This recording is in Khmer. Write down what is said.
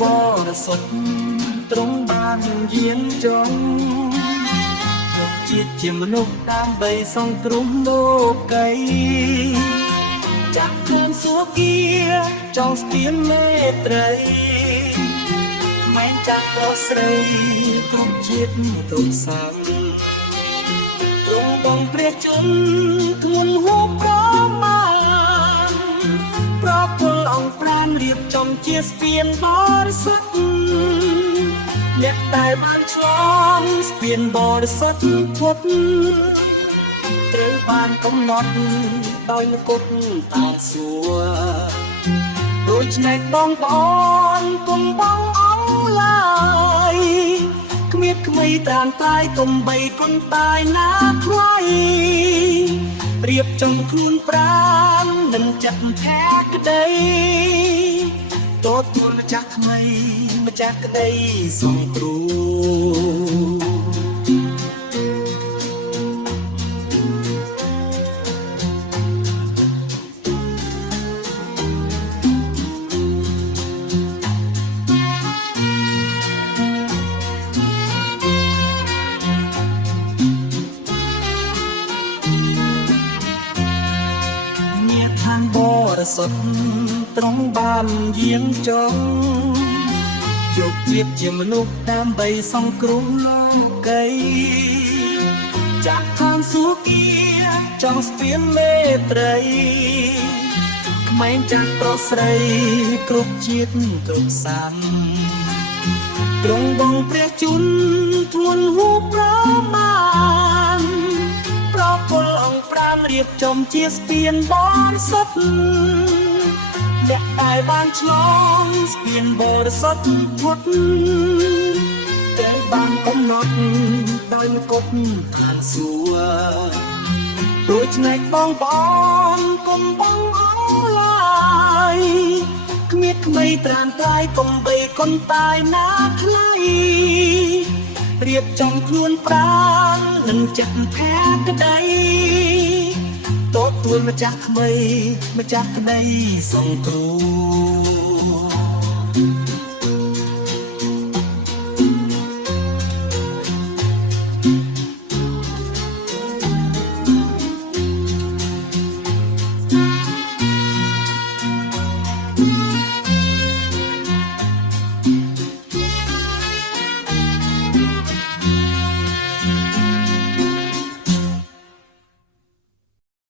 បរិសុទ្ធទ្រង់បានយាងចុងជាតិជាមនុស្សដើម្បីសង្គ្រោះលោកីចាក់ឃើញសុគាចង់ស្ពានមេត្រីមិនចាក់បោះស្រីគ្រប់ជាតិទុកសាំងទ្រង់បងព្រះជន្មធ្ងន់ហួបប្រមាណប្រគល់អង្គប្រានរៀបចំជាស្ពានបរិសុទ្ធអ្នកដែលបានឆ្លងស្ពានបរិសុទ្ធផុតត្រូវបានកំណត់ដោយនគរតាសួរដូច្នេះបងប្អូនគុំបងអស់ឡើយគ្មានក្មេងតាមតាយទំបីគុណតាយណាថ្លៃរៀបចំខ្លួនប្រាណនឹងចាត់ផែក្តីទទួលម្ចាស់ថ្មីម្ចាស់ក្តីសង្គ្រោះបរិសុទ្ធទ្រង់បានយាងចុងយកជាតិជាមនុស្សដើម្បីសង្គ្រោះលោកីចាក់ខាងសុគាចង់ស្ពានមេត្រីក្មេងចាស់ប្រុសស្រីគ្រប់ជាតិគ្រប់សាំទ្រង់បងព្រះជន្មធ្ងន់ហួបប្រមាណប្រគល់អង្គប្រានរៀបចំជាស្ពានបរិសុទ្ធអ្នកដែលបានឆ្លងស្ពានបរិសុទ្ធផុតតែបានកំណត់ដោយនគរតាសួរដូច្នេះបងប្អូនគុំបងអស់ឡើយគ្មានក្មេងត្រានត្រាយកំបីគុណតាយណាថ្លៃរៀបចំខ្លួនប្រាណនឹងចាក់ផែក្តីទទួលម្ចាស់ថ្មីម្ចាស់ក្តីសង្គ្រោះ